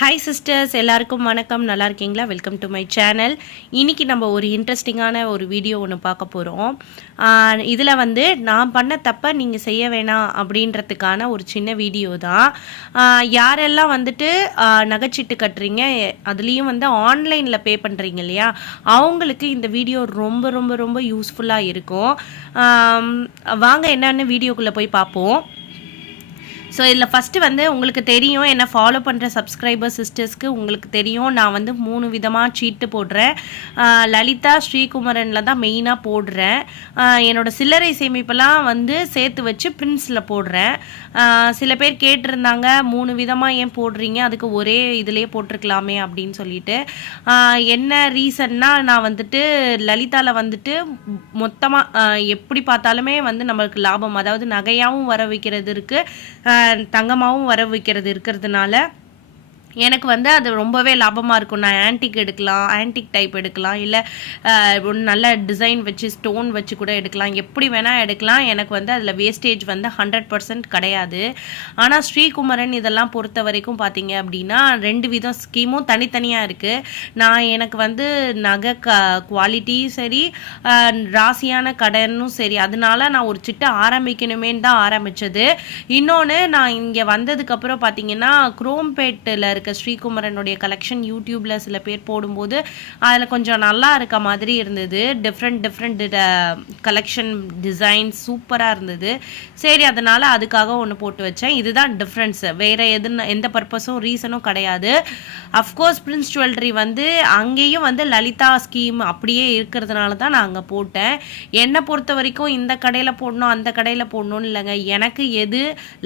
Hi sisters, எல்லாருக்கும் வணக்கம். நல்லா இருக்கீங்களா? Welcome to my channel. இன்றைக்கி நம்ம ஒரு இன்ட்ரெஸ்டிங்கான ஒரு வீடியோ ஒன்று பார்க்க போகிறோம். இதில் வந்து நான் பண்ண தப்பை நீங்கள் செய்ய வேணாம் அப்படின்றதுக்கான ஒரு சின்ன வீடியோ தான். யாரெல்லாம் வந்துட்டு நகைச்சீட்டு கட்டுறீங்க, அதுலேயும் வந்து ஆன்லைனில் பே பண்ணுறீங்க இல்லையா, அவங்களுக்கு இந்த வீடியோ ரொம்ப ரொம்ப ரொம்ப யூஸ்ஃபுல்லாக இருக்கும். வாங்க என்னென்னு வீடியோக்குள்ளே போய் பார்ப்போம். ஸோ இதில் ஃபஸ்ட்டு வந்து உங்களுக்கு தெரியும், என்னை ஃபாலோ பண்ணுற சப்ஸ்கிரைபர் சிஸ்டர்ஸ்க்கு உங்களுக்கு தெரியும், நான் வந்து 3 விதமாக சீட்டு போடுறேன். லலிதா ஸ்ரீகுமரனில் தான் மெயினாக போடுறேன். என்னோடய சில்லறை சேமிப்பெல்லாம் வந்து சேர்த்து வச்சு பிரின்ஸில் போடுறேன். சில பேர் கேட்டிருந்தாங்க, 3 விதமாக ஏன் போடுறீங்க, அதுக்கு ஒரே இதிலே போட்டிருக்கலாமே அப்படின்னு சொல்லிட்டு. என்ன ரீசன்னா, நான் வந்துட்டு லலிதாவில் வந்துட்டு மொத்தமாக எப்படி பார்த்தாலுமே வந்து நம்மளுக்கு லாபம், அதாவது நகையாகவும் வர வைக்கிறது இருக்குது, தங்கமாகவும் வர வைக்கிறது இருக்கிறதுனால எனக்கு வந்து அது ரொம்பவே லாபமாக இருக்கும். நான் ஆன்டிக் எடுக்கலாம், ஆன்டிக் டைப் எடுக்கலாம், இல்லை நல்ல டிசைன் வச்சு ஸ்டோன் வச்சு கூட எடுக்கலாம், எப்படி வேணால் எடுக்கலாம். எனக்கு வந்து அதில் வேஸ்டேஜ் வந்து 100% கிடையாது. ஆனால் ஸ்ரீகுமரன் இதெல்லாம் பொறுத்த வரைக்கும் பார்த்தீங்க அப்படின்னா 2 விதம் ஸ்கீமும் தனித்தனியாக இருக்குது. எனக்கு வந்து நகை குவாலிட்டியும் சரி, ராசியான கடனும் சரி, அதனால நான் ஒரு சிட்டை ஆரம்பிக்கணுமேன்னு தான் ஆரம்பித்தது. இன்னொன்று, நான் இங்கே வந்ததுக்கப்புறம் பார்த்தீங்கன்னா குரோம்பேட்டில் இருக்க ஸ்ரீகுமரனுடைய கலெக்ஷன் யூடியூப்பில் சில பேர் போடும்போது அதில் கொஞ்சம் நல்லா இருக்க மாதிரி இருந்தது. டிஃப்ரெண்ட் கலெக்ஷன் டிசைன் சூப்பராக இருந்தது. சரி, அதனால் அதுக்காக ஒன்று போட்டு வச்சேன். இதுதான் டிஃப்ரென்ஸு, வேறு எந்த பர்பஸும் ரீசனும் கிடையாது. அஃப்கோர்ஸ் பிரின்ஸ் ஜுவல்லரி வந்து அங்கேயும் வந்து லலிதா ஸ்கீம் அப்படியே இருக்கிறதுனால தான் நான் அங்கே போட்டேன். என்னை பொறுத்த வரைக்கும் இந்த கடையில் போடணும் அந்த கடையில் போடணும்னு இல்லைங்க. எனக்கு எது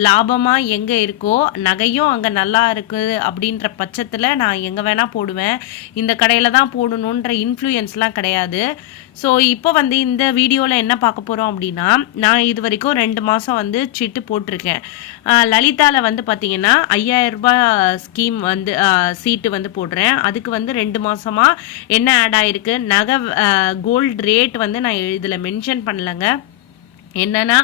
லாபமாக எங்கே இருக்கோ, நகையும் அங்கே நல்லா இருக்குது அப்படின்ற பட்சத்தில் நான் எங்கே வேணால் போடுவேன். இந்த கடையில் தான் போடணுன்ற இன்ஃப்ளூயன்ஸ்லாம் கிடையாது. ஸோ இப்போ வந்து இந்த வீடியோவில் என்ன பார்க்க போகிறோம் அப்படின்னா, நான் இது வரைக்கும் 2 மாதம் வந்து சிட்டு போட்டிருக்கேன். லலிதாவில் வந்து பார்த்திங்கன்னா 5000 ரூபாய் ஸ்கீம் வந்து சீட்டு வந்து போடுறேன். அதுக்கு வந்து 2 மாதமாக என்ன ஆட் ஆகிருக்கு, நகை கோல்டு ரேட் வந்து நான் இதில் மென்ஷன் பண்ணலைங்க. என்னென்னா,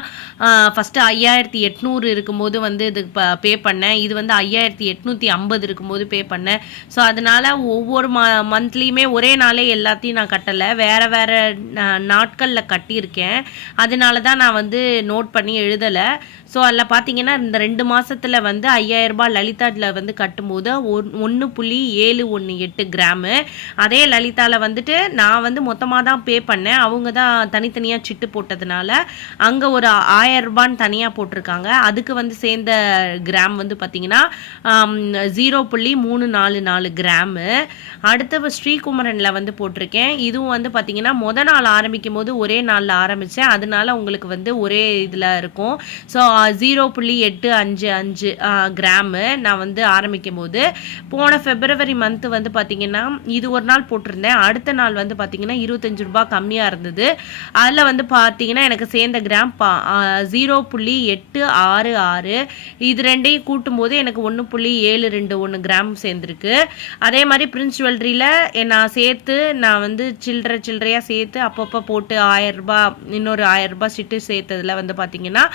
ஃபஸ்ட்டு 5800 இருக்கும்போது வந்து இதுக்கு பே பண்ணேன். இது வந்து 5850 இருக்கும்போது பே பண்ணேன். ஸோ அதனால் ஒவ்வொரு மந்த்லேயுமே ஒரே நாளே எல்லாத்தையும் நான் கட்டலை, வேறு நாட்களில் கட்டியிருக்கேன். அதனால தான் நான் வந்து நோட் பண்ணி எழுதலை. ஸோ அதில் பார்த்தீங்கன்னா இந்த 2 மாதத்தில் வந்து 5000 ரூபாய் லலிதாவில் வந்து கட்டும்போது 1.718 கிராமு. அதே லலிதாவில் வந்துட்டு நான் வந்து மொத்தமாக தான் பே பண்ணேன், அவங்க தான் தனித்தனியாக சிட்டு போட்டதுனால அங்கே ஒரு 1000 ரூபான்னு தனியாக போட்டிருக்காங்க. அதுக்கு வந்து சேர்ந்த கிராம் வந்து பார்த்திங்கன்னா 0.344 கிராமு. அடுத்த ஸ்ரீகுமரனில் வந்து போட்டிருக்கேன். இதுவும் வந்து பார்த்திங்கன்னா நாள் ஆரம்பிக்கும் போது ஒரே நாளில் ஆரம்பித்தேன், அதனால உங்களுக்கு வந்து ஒரே இதில் இருக்கும். ஸோ 0.855 கிராமு நான் வந்து ஆரம்பிக்கும் போது, போன February மந்த்து வந்து பார்த்திங்கன்னா இது ஒரு நாள் போட்டிருந்தேன். அடுத்த நாள் வந்து பார்த்திங்கன்னா 25 ரூபாய் கம்மியாக இருந்தது. அதில் வந்து பார்த்திங்கன்னா எனக்கு சேர்ந்த கிராம் 0.866. இது ரெண்டையும் கூட்டும்போது எனக்கு 1.721 கிராம் சேர்ந்துருக்கு. அதே மாதிரி பிரின்ஸ் ஜுவல்லரியில் நான் சேர்த்து, நான் வந்து சில்லறையாக சேர்த்து அப்பப்போ போட்டு 1000 ரூபாய் இன்னொரு 1000 ரூபாய் சிட்டு சேர்த்ததில் வந்து பார்த்திங்கன்னா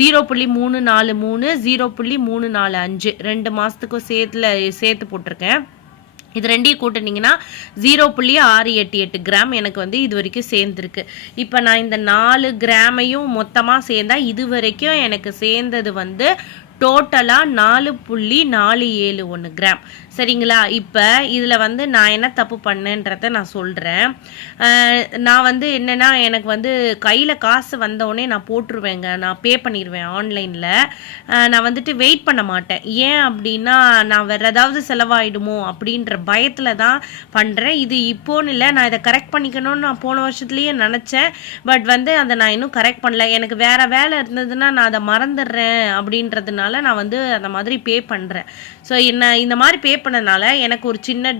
0.343 0.345 2 மாதத்துக்கும் சேர்த்து போட்டிருக்கேன். இது ரெண்டையும் கூட்டினீங்கன்னா 0.688 கிராம் எனக்கு வந்து இது வரைக்கும் சேர்ந்துருக்கு. இப்போ நான் இந்த 4 கிராமையும் மொத்தமாக சேர்ந்தா இது வரைக்கும் எனக்கு சேர்ந்தது வந்து டோட்டலாக 4.471 கிராம். சரிங்களா? இப்போ இதில் வந்து நான் என்ன தப்பு பண்ணேன்றதை நான் சொல்கிறேன். நான் வந்து என்னென்னா, எனக்கு வந்து கையில் காசு வந்தோடனே நான் போட்டுருவேங்க, நான் பே பண்ணிடுவேன் ஆன்லைனில். நான் வந்துட்டு வெயிட் பண்ண மாட்டேன். ஏன் அப்படின்னா, நான் வேறு ஏதாவது செலவாயிடுமோ அப்படின்ற பயத்தில் தான் பண்ணுறேன். இது இப்போன்னு இல்லை, நான் இதை கரெக்ட் பண்ணிக்கணும்னு நான் போன வருஷத்துலேயே நினச்சேன். பட் வந்து அதை நான் இன்னும் கரெக்ட் பண்ணல. எனக்கு வேறு வேலை இருந்ததுன்னா நான் அதை மறந்துடுறேன் அப்படின்றதுனால நான் வந்து அந்த மாதிரி பே பண்ணுறேன். ஸோ இந்த மாதிரி பே பண்ணனால எனக்கு ஒரு சின்ன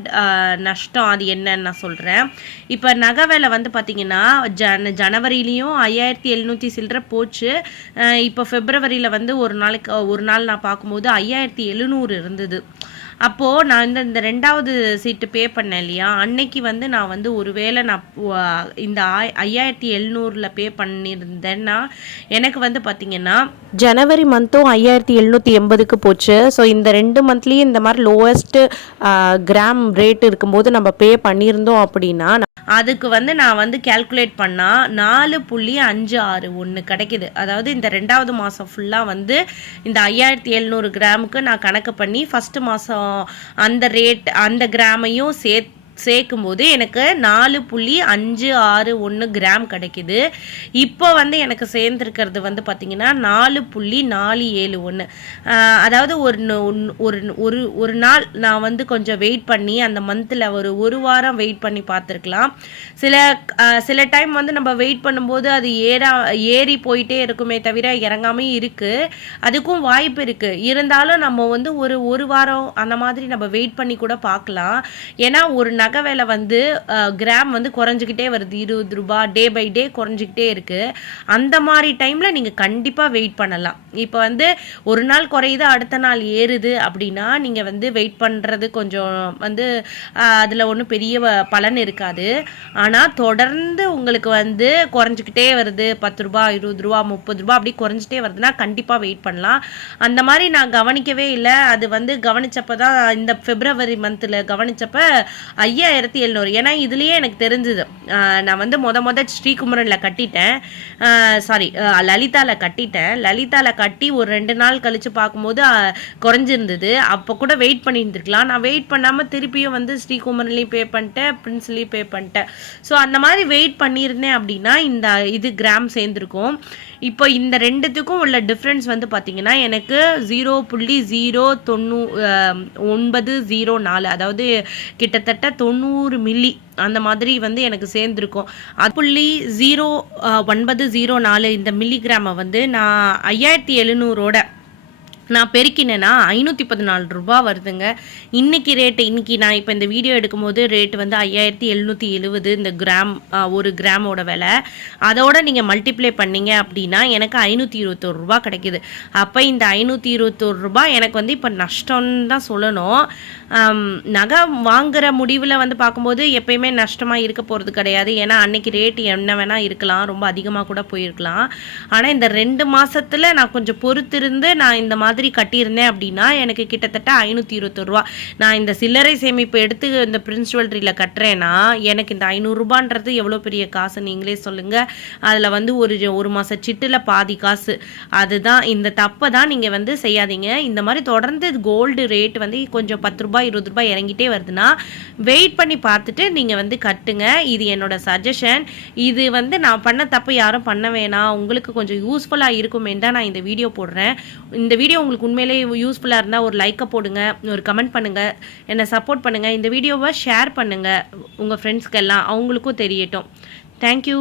நஷ்டம். அது என்னன்னு நான் சொல்கிறேன். இப்போ நகை வேலை வந்து பார்த்திங்கன்னா ஜனவரியிலையும் 5700 சில்லற போச்சு. இப்போ Februaryயில் வந்து ஒரு நாள் நான் பார்க்கும்போது 5700 இருந்தது. அப்போது நான் இந்த 2வது சீட்டு பே பண்ணேன் இல்லையா, அன்னைக்கு வந்து நான் வந்து ஒருவேளை நான் இந்த 5700 பே பண்ணியிருந்தேன்னா எனக்கு வந்து பார்த்திங்கன்னா ஜனவரி மந்த்தும் 5780க்கு போச்சு. ஸோ இந்த 2 மந்த்லேயும் இந்த மாதிரி லோவஸ்ட்டு கிராம் ரேட் இருக்கும்போது நம்ம பே பண்ணியிருந்தோம் அப்படின்னா அதுக்கு வந்து நான் வந்து கேல்குலேட் பண்ணால் 4.561 கிடைக்கிது. அதாவது இந்த 2வது மாதம் ஃபுல்லாக வந்து இந்த 5700 கிராமுக்கு நான் கணக்கு பண்ணி ஃபஸ்ட்டு மாதம் அந்த ரேட் அந்த கிராமையும் சேர்க்கும்போது எனக்கு 4.561 கிராம் கிடைக்கிது. இப்போ வந்து எனக்கு சேர்ந்துருக்கிறது வந்து பார்த்திங்கன்னா 4.471. அதாவது ஒரு நாள் நான் வந்து கொஞ்சம் வெயிட் பண்ணி அந்த மந்தில் ஒரு வாரம் வெயிட் பண்ணி பார்த்துருக்கலாம். சில டைம் வந்து நம்ம வெயிட் பண்ணும்போது அது ஏறி போயிட்டே இருக்குமே தவிர இறங்காமல் இருக்குது. அதுக்கும் வாய்ப்பு இருக்குது. இருந்தாலும் நம்ம வந்து ஒரு வாரம் அந்த மாதிரி நம்ம வெயிட் பண்ணி கூட பார்க்கலாம். ஏன்னா ஒரு நகை விலை வந்து கிராம் வந்து குறைஞ்சிக்கிட்டே வருது, 20 ரூபாய் டே பை டே குறைஞ்சிக்கிட்டே இருக்குது. அந்த மாதிரி டைமில் நீங்கள் கண்டிப்பாக வெயிட் பண்ணலாம். இப்போ வந்து ஒரு நாள் குறையுது அடுத்த நாள் ஏறுது அப்படின்னா நீங்கள் வந்து வெயிட் பண்ணுறது கொஞ்சம் வந்து அதில் ஒன்றும் பெரிய பலன் இருக்காது. ஆனால் தொடர்ந்து உங்களுக்கு வந்து குறைஞ்சிக்கிட்டே வருது, 10 ரூபா 20 ரூபா 30 ரூபா அப்படி குறைஞ்சிட்டே வருதுன்னா கண்டிப்பாக வெயிட் பண்ணலாம். அந்த மாதிரி நான் கவனிக்கவே இல்லை. அது வந்து கவனிச்சப்போ தான் இந்த பிப்ரவரி மந்தில் கவனிச்சப்ப 5700. ஏன்னா இதுலேயே எனக்கு தெரிஞ்சுது. நான் வந்து மொத ஸ்ரீகுமரனில் கட்டிட்டேன், சாரி லலிதாவில் கட்டிட்டேன். லலிதாவில் கட்டி ஒரு 2 நாள் கழித்து பார்க்கும்போது குறைஞ்சிருந்தது. அப்போ கூட வெயிட் பண்ணியிருந்துருக்கலாம். நான் வெயிட் பண்ணாமல் திருப்பியும் வந்து ஸ்ரீகுமரன்லேயும் பே பண்ணிட்டேன், பிரின்ஸ்லேயும் பே பண்ணிட்டேன். ஸோ அந்த மாதிரி வெயிட் பண்ணியிருந்தேன் அப்படின்னா இது கிராம் சேர்ந்துருக்கும். இப்போ இந்த ரெண்டுத்துக்கும் உள்ள டிஃப்ரென்ஸ் வந்து பார்த்திங்கன்னா எனக்கு 0.00904, அதாவது கிட்டத்தட்ட 90 மில்லி அந்த மாதிரி வந்து எனக்கு சேர்ந்துருக்கும். அது 0.0904 இந்த மில்லிகிராமை வந்து நான் 5700 நான் பெருக்கினேன்னா 514 ரூபா வருதுங்க. இன்றைக்கி நான் இப்போ இந்த வீடியோ எடுக்கும்போது ரேட்டு வந்து 5770 இந்த கிராம், ஒரு கிராமோட விலை. அதோட நீங்கள் மல்டிப்ளை பண்ணிங்க அப்படின்னா எனக்கு 521 ரூபா கிடைக்கிது. அப்போ இந்த 521 ரூபா எனக்கு வந்து இப்போ நஷ்டம்னு தான் சொல்லணும். நகை வாங்குகிற முடிவில் வந்து பார்க்கும்போது எப்பயுமே நஷ்டமாக இருக்க போகிறது கிடையாது. ஏன்னா அன்றைக்கி ரேட்டு என்ன வேணால் இருக்கலாம், ரொம்ப அதிகமாக கூட போயிருக்கலாம். ஆனால் இந்த 2 மாதத்தில் நான் கொஞ்சம் பொறுத்திருந்து நான் இந்த மாதிரி கட்டியிருந்தேன் அப்படின்னா எனக்கு கிட்டத்தட்ட 521 ரூபா. நான் இந்த சில்லறை சேமிப்பு எடுத்து இந்த பிரின்ஸ் ஜுவல்லரியில் கட்டுறேன்னா எனக்கு இந்த 500 ரூபான்றது எவ்வளோ பெரிய காசு நீங்களே சொல்லுங்கள். அதில் வந்து ஒரு மாத சிட்டில் பாதி காசு. அதுதான் இந்த தப்பை தான் நீங்கள் வந்து செய்யாதீங்க. இந்த மாதிரி தொடர்ந்து கோல்டு ரேட் வந்து கொஞ்சம் 10 ரூபாய் 20 ரூபாய் இறங்கிட்டே வருதுன்னா வெயிட் பண்ணி பார்த்துட்டு நீங்கள் வந்து கட்டுங்க. இது என்னோட சஜஷன். இது வந்து நான் பண்ண தப்பு யாரும் பண்ண வேணாம், உங்களுக்கு கொஞ்சம் யூஸ்ஃபுல்லாக இருக்குமே தான் நான் இந்த வீடியோ போடுறேன். இந்த வீடியோ உங்களுக்கு உண்மையிலே யூஸ்ஃபுல்லாக இருந்தால் ஒரு லைக்கை போடுங்க, ஒரு கமெண்ட் பண்ணுங்கள், என்னை சப்போர்ட் பண்ணுங்கள். இந்த வீடியோவை ஷேர் பண்ணுங்கள் உங்கள் ஃப்ரெண்ட்ஸ்க்கெல்லாம், அவங்களுக்கும் தெரியட்டும். தேங்க்யூ.